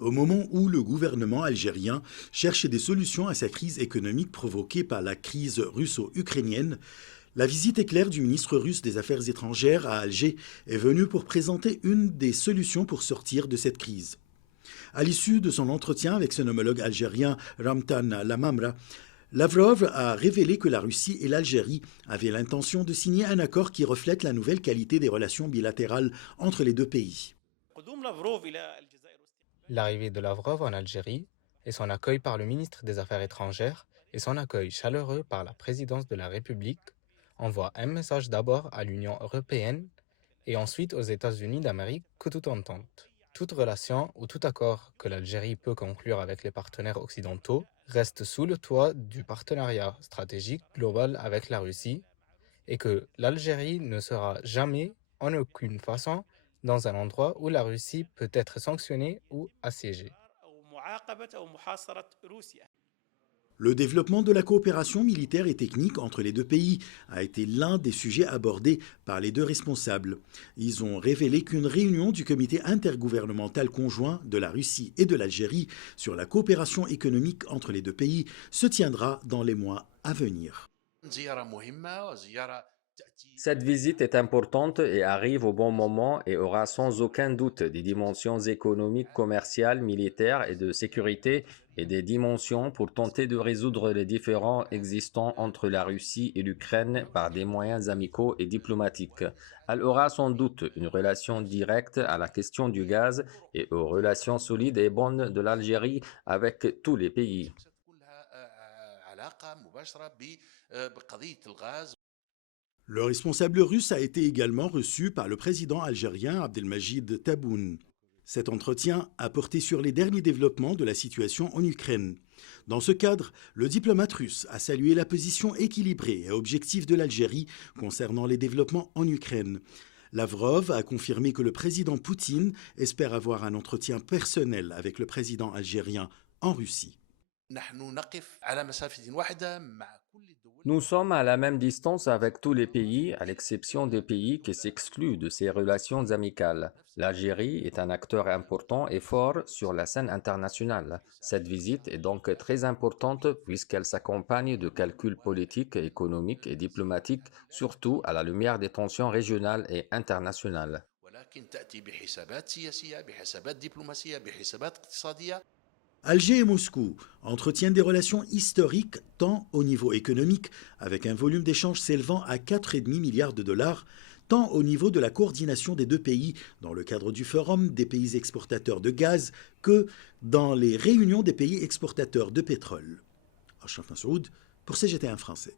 Au moment où le gouvernement algérien cherche des solutions à sa crise économique provoquée par la crise russo-ukrainienne, la visite éclair du ministre russe des Affaires étrangères à Alger est venue pour présenter une des solutions pour sortir de cette crise. À l'issue de son entretien avec son homologue algérien Ramtan Lamamra, Lavrov a révélé que la Russie et l'Algérie avaient l'intention de signer un accord qui reflète la nouvelle qualité des relations bilatérales entre les deux pays. L'arrivée de Lavrov en Algérie et son accueil par le ministre des Affaires étrangères et son accueil chaleureux par la présidence de la République envoient un message d'abord à l'Union européenne et ensuite aux États-Unis d'Amérique que toute entente, toute relation ou tout accord que l'Algérie peut conclure avec les partenaires occidentaux reste sous le toit du partenariat stratégique global avec la Russie et que l'Algérie ne sera jamais, en aucune façon, dans un endroit où la Russie peut être sanctionnée ou assiégée. Le développement de la coopération militaire et technique entre les deux pays a été l'un des sujets abordés par les deux responsables. Ils ont révélé qu'une réunion du comité intergouvernemental conjoint de la Russie et de l'Algérie sur la coopération économique entre les deux pays se tiendra dans les mois à venir. Cette visite est importante et arrive au bon moment et aura sans aucun doute des dimensions économiques, commerciales, militaires et de sécurité et des dimensions pour tenter de résoudre les différends existants entre la Russie et l'Ukraine par des moyens amicaux et diplomatiques. Elle aura sans doute une relation directe à la question du gaz et aux relations solides et bonnes de l'Algérie avec tous les pays. Le responsable russe a été également reçu par le président algérien Abdelmajid Tebboune. Cet entretien a porté sur les derniers développements de la situation en Ukraine. Dans ce cadre, le diplomate russe a salué la position équilibrée et objective de l'Algérie concernant les développements en Ukraine. Lavrov a confirmé que le président Poutine espère avoir un entretien personnel avec le président algérien en Russie. Nous sommes à la même distance avec tous les pays, à l'exception des pays qui s'excluent de ces relations amicales. L'Algérie est un acteur important et fort sur la scène internationale. Cette visite est donc très importante puisqu'elle s'accompagne de calculs politiques, économiques et diplomatiques, surtout à la lumière des tensions régionales et internationales. Alger et Moscou entretiennent des relations historiques tant au niveau économique, avec un volume d'échanges s'élevant à 4,5 milliards de dollars, tant au niveau de la coordination des deux pays dans le cadre du Forum des pays exportateurs de gaz que dans les réunions des pays exportateurs de pétrole. Achraf Massoud pour CGT1 français.